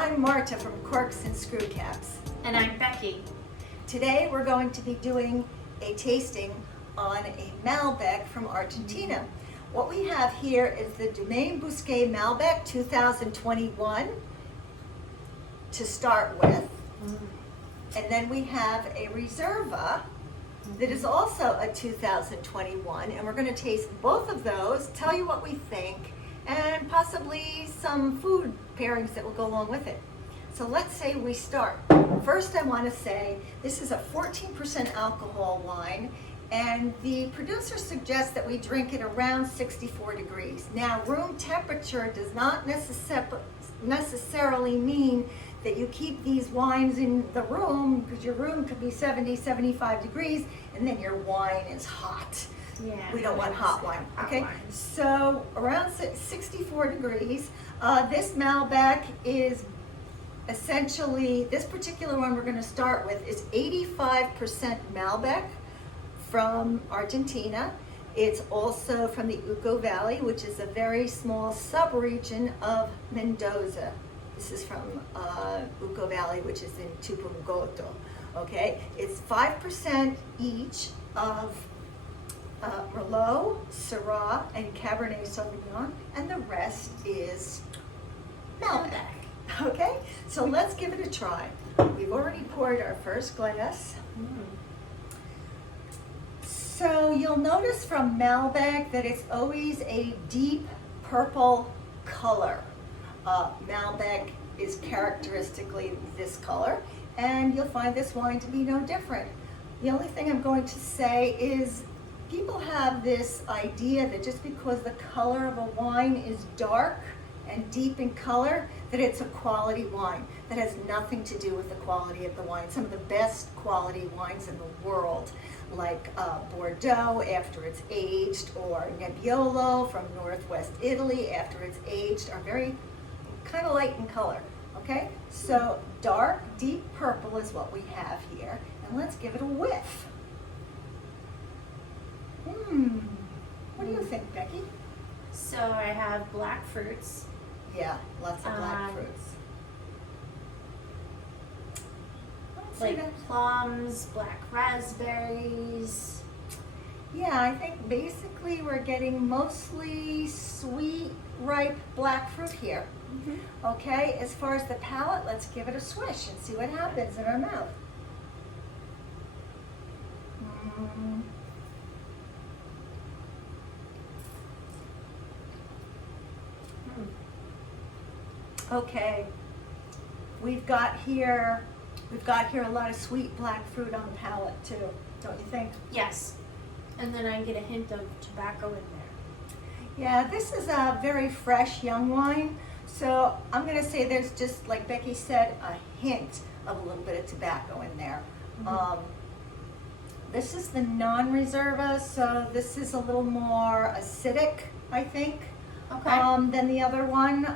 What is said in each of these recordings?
I'm Marta from Corks and Screw Caps. And I'm Becky. Today we're going to be doing a tasting on a Malbec from Argentina. What we have here is the Bousquet Malbec 2021 to start with. And then we have a Reserva that is also a 2021, and we're going to taste both of those, tell you what we think, and possibly some food pairings that will go along with it. So let's say we start. First, I want to say this is a 14% alcohol wine, and the producer suggests that we drink it around 64 degrees. Now, room temperature does not necessarily mean that you keep these wines in the room, because your room could be 70, 75 degrees, and then your wine is hot. Yeah, we don't want hot wine, okay? So around 64 degrees. This Malbec is essentially, this particular one we're gonna start with is 85% Malbec from Argentina. It's also from the Uco Valley, which is a very small sub-region of Mendoza. This is from Uco Valley, which is in Tupungato, okay? It's 5% each of Merlot, Syrah, and Cabernet Sauvignon, and the rest is Malbec. Okay, so let's give it a try. We've already poured our first glass. So you'll notice from Malbec that it's always a deep purple color. Malbec is characteristically this color, and you'll find this wine to be no different. The only thing I'm going to say is people have this idea that just because the color of a wine is dark and deep in color, that it's a quality wine. That has nothing to do with the quality of the wine. Some of the best quality wines in the world, like Bordeaux after it's aged, or Nebbiolo from Northwest Italy after it's aged, are very kind of light in color, okay? So dark, deep purple is what we have here, and let's give it a whiff. What do you think, Becky? So I have black fruits. Yeah, lots of black fruits. Like plums, black raspberries. Yeah, I think basically we're getting mostly sweet, ripe black fruit here. Okay, as far as the palate, let's give it a swish and see what happens in our mouth. Okay, we've got here a lot of sweet black fruit on the palate too, don't you think? Yes. And then I get a hint of tobacco in there. Yeah, this is a very fresh young wine, so I'm gonna say there's just, like Becky said, a hint of a little bit of tobacco in there. This is the non-Reserva, so this is a little more acidic, I think. Okay. Than the other one,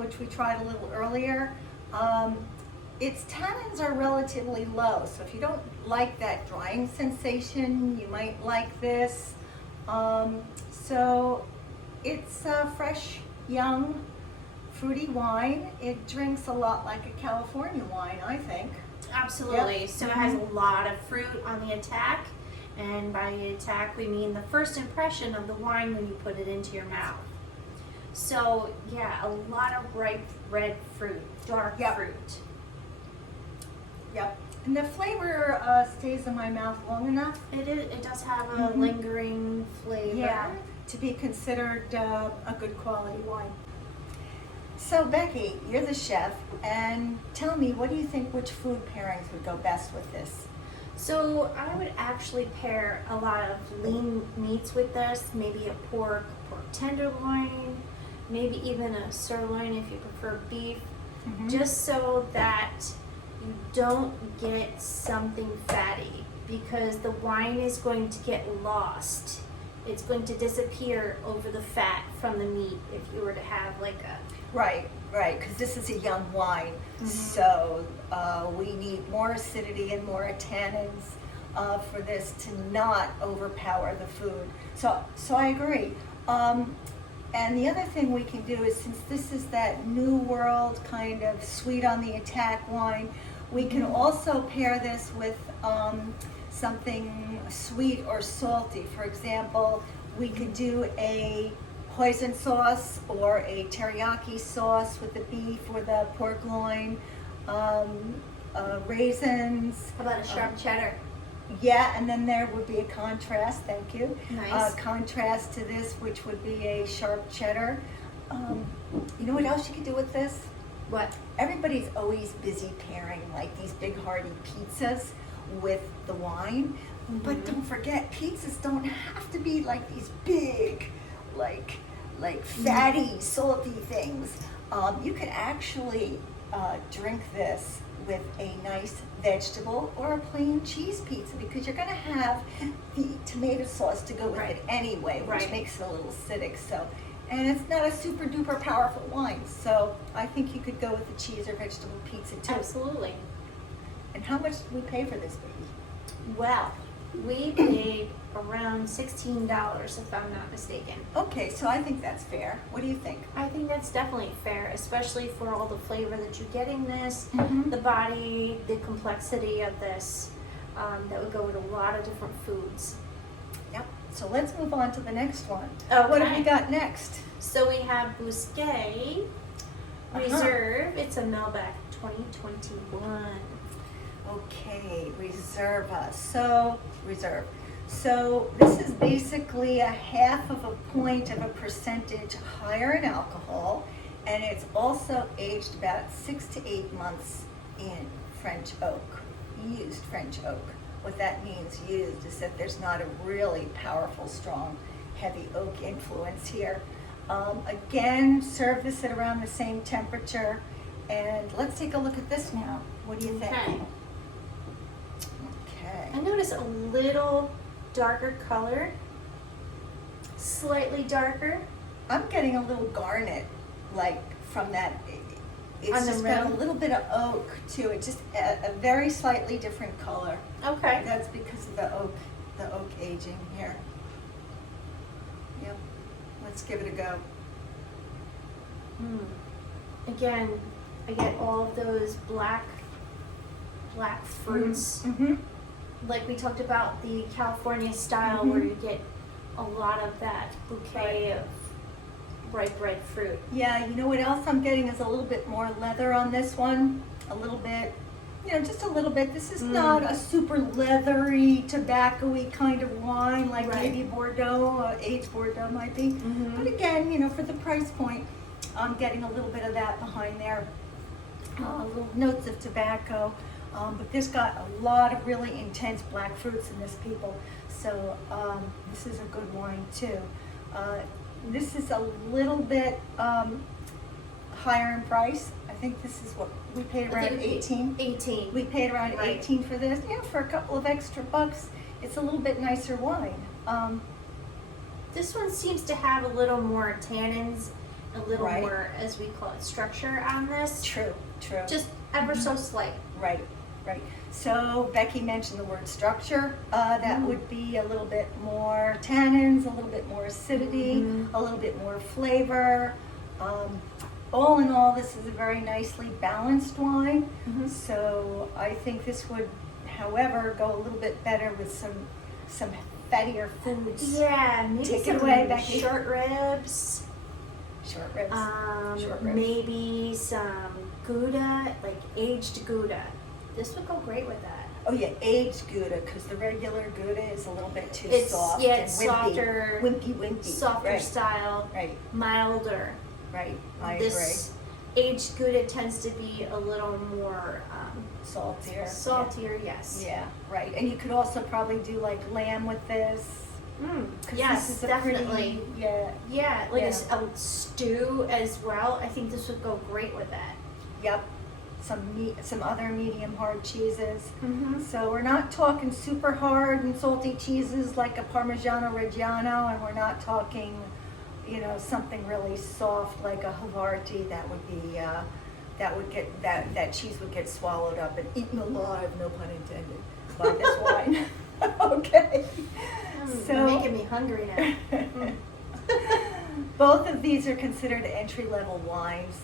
which we tried a little earlier. Its tannins are relatively low, so if you don't like that drying sensation, you might like this. So it's a fresh, young, fruity wine. It drinks a lot like a California wine, I think. Absolutely. Yep. So it has a lot of fruit on the attack, and by the attack we mean the first impression of the wine when you put it into your mouth. So yeah, a lot of ripe red fruit, dark fruit. Yep. And the flavor stays in my mouth long enough. It does have a lingering flavor. Yeah, to be considered a good quality wine. So Becky, you're the chef, and tell me, what do you think, which food pairings would go best with this? So I would actually pair a lot of lean meats with this, maybe a pork tenderloin, maybe even a sirloin if you prefer beef, just so that you don't get something fatty, because the wine is going to get lost. It's going to disappear over the fat from the meat if you were to have like a... Right, because this is a young wine, so we need more acidity and more tannins for this to not overpower the food. So I agree. And the other thing we can do is, since this is that New World kind of sweet on the attack wine, we can also pair this with something sweet or salty. For example, we could do a hoisin sauce or a teriyaki sauce with the beef or the pork loin, raisins. How about a sharp cheddar? Yeah, and then there would be a contrast, thank you. Nice. Contrast to this, which would be a sharp cheddar. You know what else you could do with this? What? Everybody's always busy pairing like these big hearty pizzas with the wine. But don't forget, pizzas don't have to be like these big, like fatty, salty things. You could actually drink this with a nice vegetable or a plain cheese pizza, because you're going to have the tomato sauce to go with it anyway, which makes it a little acidic. So, and it's not a super duper powerful wine, so I think you could go with the cheese or vegetable pizza too. Absolutely. And how much did we pay for this baby? Well, we paid around $16, if I'm not mistaken. Okay, so I think that's fair. What do you think? I think that's definitely fair, especially for all the flavor that you get in this, Mhm. the body, the complexity of this, that would go with a lot of different foods. Yep. So let's move on to the next one. Okay. What have we got next? So we have Bousquet Reserve. It's a Malbec 2021. Okay, reserve. So this is basically a half of a point of a percentage higher in alcohol, and it's also aged about 6 to 8 months in French oak, used French oak. What that means used is that there's not a really powerful, strong, heavy oak influence here. Again, serve this at around the same temperature, and let's take a look at this now. What do you think? Okay. Okay. I notice a little darker color, slightly darker. I'm getting a little garnet, like from that. It's On the just got a rim? little bit of oak to it, just a very slightly different color. Okay. That's because of the oak aging here. Yep. Let's give it a go. Again, I get all of those black fruits. Mm-hmm. Like we talked about the California style, where you get a lot of that bouquet of ripe red fruit. Yeah, you know what else I'm getting is a little bit more leather on this one. A little bit, just a little bit. This is not a super leathery, tobacco-y kind of wine like maybe Bordeaux, aged Bordeaux might be. But again, for the price point, I'm getting a little bit of that behind there. Little notes of tobacco. But this got a lot of really intense black fruits in this, people. So this is a good wine too. This is a little bit higher in price. I think this is what we paid around 18. 18. We paid around 18 for this. For a couple of extra bucks, it's a little bit nicer wine. This one seems to have a little more tannins, a little Right. more, as we call it, structure on this. True. Just ever so slight. Right. So Becky mentioned the word structure. That would be a little bit more tannins, a little bit more acidity, a little bit more flavor. All in all, this is a very nicely balanced wine. So I think this would, however, go a little bit better with some fattier foods. Yeah, maybe Take some it away, Becky. short ribs. Short ribs. Short ribs. Maybe some Gouda, like aged Gouda. This would go great with that. Oh yeah, aged Gouda, because the regular Gouda is a little bit too It's- soft yeah, and it's wimpy. softer, Wimpy. Softer Right. style, Right. milder. I This aged Gouda tends to be a little more agree. Saltier. saltier, yes. Yeah, right. And you could also probably do like lamb with this. 'Cause Yes, this is a definitely. Pretty, Yeah, like Yeah. a stew as well. I think this would go great with that. Yep. Some other medium hard cheeses. Mm-hmm. So we're not talking super hard and salty cheeses like a Parmigiano Reggiano, and we're not talking, something really soft like a Havarti. That would be, that cheese would get swallowed up and eaten alive, no pun intended, by this wine. Okay. You're making me hungry now. Both of these are considered entry-level wines.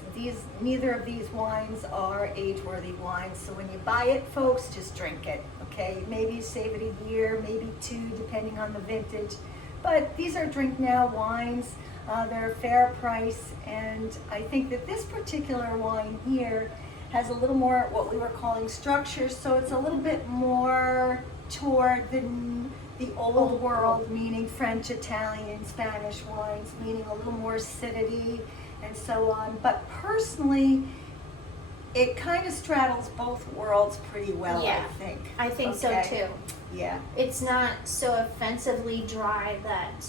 Neither of these wines are age-worthy wines, so when you buy it, folks, just drink it, okay? Maybe you save it a year, maybe 2, depending on the vintage. But these are drink-now wines. They're a fair price, and I think that this particular wine here has a little more what we were calling structure, so it's a little bit more toward the old world, meaning French, Italian, Spanish wines, meaning a little more acidity and so on. But personally, it kind of straddles both worlds pretty well, Yeah, I think. I think Okay. so too. Yeah. It's not so offensively dry that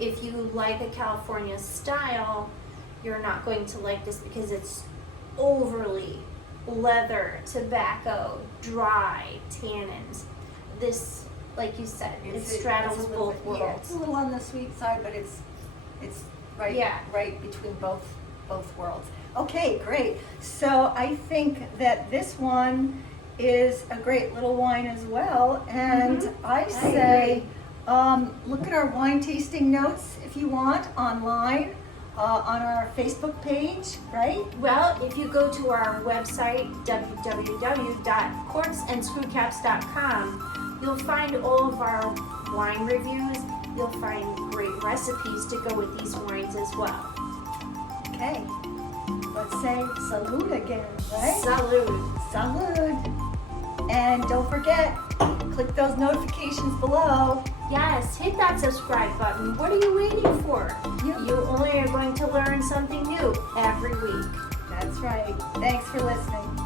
if you like a California style, you're not going to like this because it's overly leather, tobacco, dry, tannins. This, like you said, it straddles it's a little both bit- yeah, worlds. it's a little on the sweet side, but it's right Yeah. right between both worlds. Okay, great. So I think that this one is a great little wine as well, and Mhm. I say look at our wine tasting notes if you want online on our Facebook page, right? Well, if you go to our website, www.corksandscrewcaps.com, you'll find all of our wine reviews. You'll find great recipes to go with these wines as well. Okay. Let's say salud again, right? Salud. Salud. And don't forget, click those notifications below. Yes, hit that subscribe button. What are you waiting for? You only are going to learn something new every week. That's right. Thanks for listening.